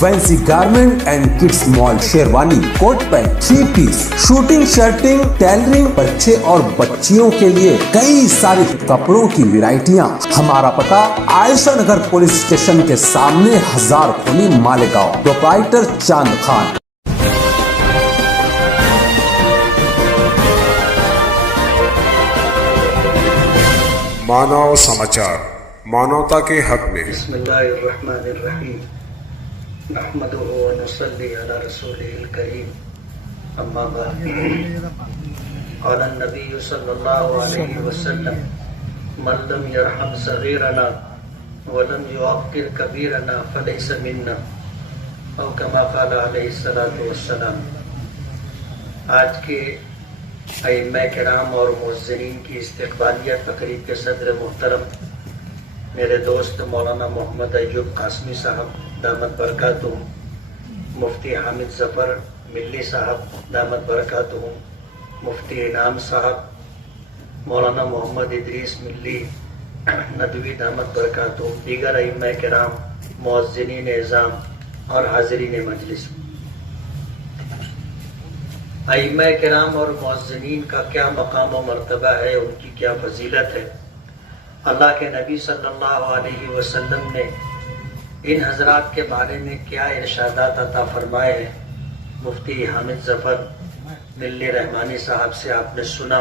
Fancy garment and kids mall, sherwani, coat pant, 3 piece, suiting, shirting, tailoring, बच्चे और बच्चियों के लिए कई सारे कपड़ों की वैरायटियां। हमारा पता आयशा नगर पुलिस स्टेशन के सामने, हजार खोली, मालेगांव। प्रोप्राइटर चांद खान। मानव समाचार, मानवता के हक में। बिस्मिल्लाहिर्रहमानिर्रहीम। नहमदुहु व नसल्ली अला रसूलिल करीम। अम्मा बाद। क़ाल नबी सल्लल्लाहु अलैहि वसल्लम, मन लम यरहम सगीरना व लम युअक्किर कबीरना फलैसा मिन्ना, औ कमा क़ाल अलैहि सलातु वस्सलाम। आज के अइम्मा किराम और मुअज़्ज़िनीन की इस्तक़बालिया तक़रीब के सदर मुहतरम मेरे दोस्त मौलाना मोहम्मद अय्यूब कासमी साहब दामत बरकातुहुम, मुफ्ती हामिद ज़फ़र मिल्ली साहब दामत बरकातुहुम, मुफ्ती इनाम साहब, मौलाना मोहम्मद इदरीस मिल्ली नदवी दामत बरकातुहुम, दीगर अइम्मा किराम, मुअज़्ज़िनीन इज़ाम और हाज़रीन मजलिस। अइम्मा किराम और मुअज़्ज़िनीन का क्या मकाम व मर्तबा है, उनकी क्या फजीलत है। अल्लाह के नबी सल्लल्लाहु अलैहि वसल्लम ने इन हजरात के बारे में क्या इरशादात अता फरमाए हैं, मुफ्ती हामिद ज़फ़र मिल्ली रहमानी साहब से आपने सुना।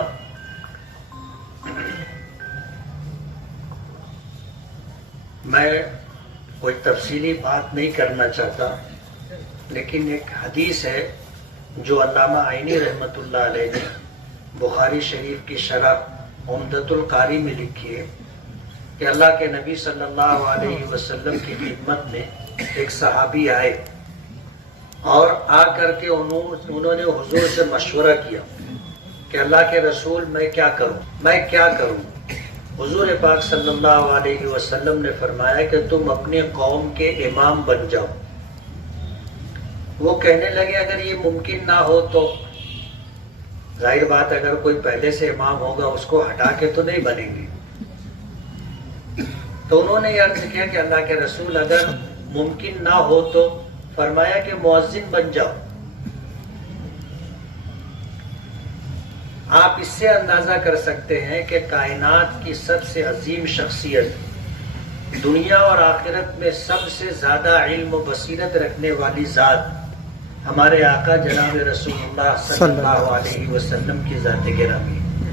मैं कोई तफसीली बात नहीं करना चाहता, लेकिन एक हदीस है जो अल्लामा आइनी रहमतुल्लाह अलैह ने बुखारी शरीफ की शरह उम्दतुल कारी में लिखी है कि अल्लाह के नबी सल्लल्लाहु अलैहि वसल्लम की खिदमत में एक सहाबी आए और आकर के उन्होंने हुजूर से मशवरा किया कि अल्लाह के रसूल मैं क्या करूं। हुजूर पाक सल्लल्लाहु अलैहि वसल्लम ने फरमाया कि तुम अपने कौम के इमाम बन जाओ। वो कहने लगे अगर ये मुमकिन ना हो तो जाहिर बात, अगर कोई पहले से इमाम होगा उसको हटा के तो नहीं बनेंगे। तो उन्होंने ये अर्ज किया कि अल्लाह के रसूल अगर मुमकिन ना हो तो फरमाया कि मुअज्जिन बन जाओ। आप इससे अंदाजा कर सकते हैं कि कायनात की सबसे अजीम शख्सियत, दुनिया और आखिरत में सबसे ज्यादा इल्म व बसीरत रखने वाली जात हमारे आका जनाब रसूलुल्लाह सल्लल्लाहु अलैहि वसल्लम की ज़ात गिरामी।